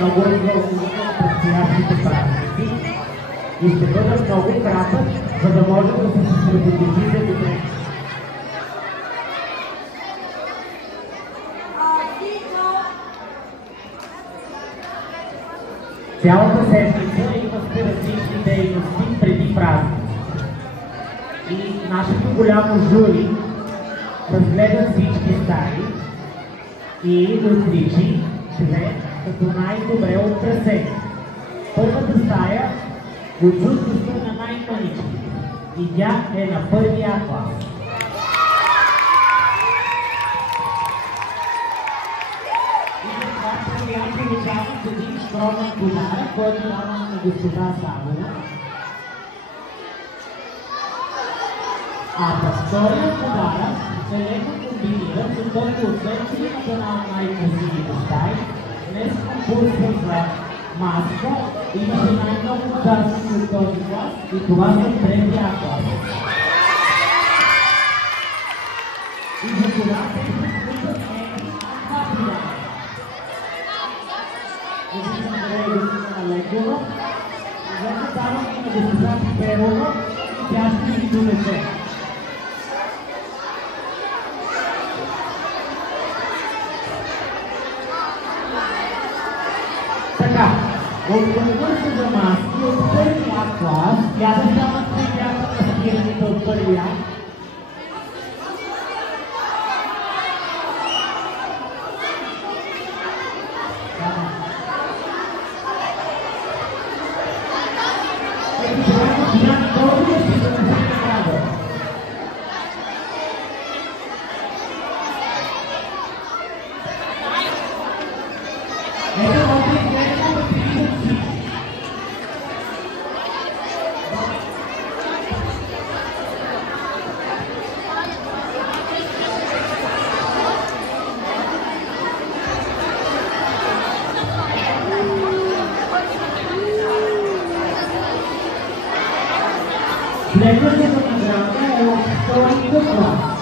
много различно предстоящите празници и ще бъда много кратък, за да може да се съсредоточите добре. Цялата седмица имахте различни дейности преди празници. И нашето голямо жури разгледа всички стаи и отличи две като най-добре украсени. Първата стая отсъстваше на най-мъничките и тя е на първия клас. И за това получавам с един скромен подарък, който давам на госпожа Савова. А за втория подарък се леко комбинира, защото освен че имате една от най-красивите стаи, днес конкурса за маска имаше най-много участници от този клас и това са третия клас. И за това се конкурсът е два подаръка. Лекова, защото давам и на госпожа Пиперова и тя ще ги донесе. Така, от конкурса за маски от първия клас, я да само се бяха маскираните от първия. Следващата награда е от втория клас.